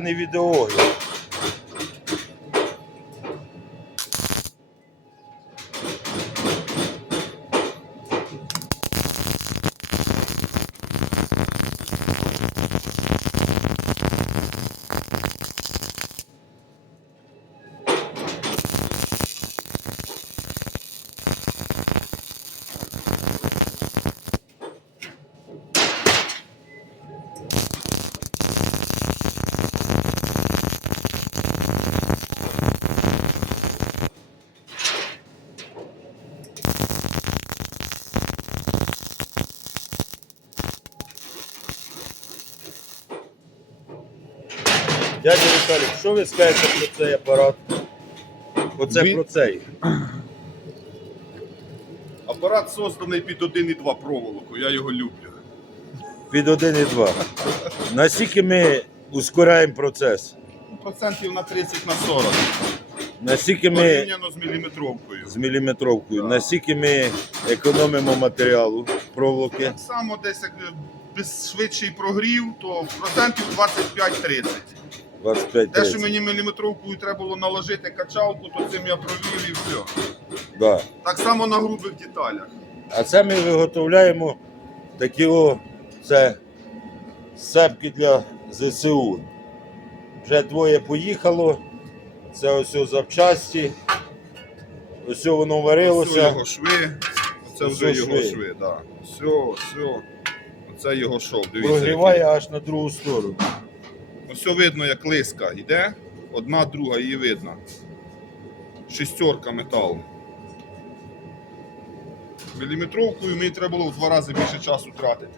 не відеоогляд. Дядя Віталій, що ви скажете про цей апарат? Оце Ми- про цей. Апарат созданий під 1,2 проволоку, я його люблю. Під 1,2. Наскільки ми ускоряємо процес? Процентів на 30 на 40. Наскільки ми Порівняно з міліметровкою. з міліметровкою, наскільки ми економимо матеріалу проволоки? Так само десь як е, без швидший прогрів, то процентів 25-30. 25 Те, що мені міліметровкою треба було наложити качалку, то цим я провів і все. Да. Так само на грубих деталях. А це ми виготовляємо такі о, це сепки для ЗСУ. Вже двоє поїхало. Це ось о запчасті. Ось о воно Ось варилося. його шви. Ось вже ось його шви. шви. Да. Все, все. Оце його шов. Дивіться. Прогріває аж на другу сторону. Ось видно, як лиска йде. Одна, друга, її видно. Шістерка металу. Міліметровкою мені треба було в два рази більше часу тратити.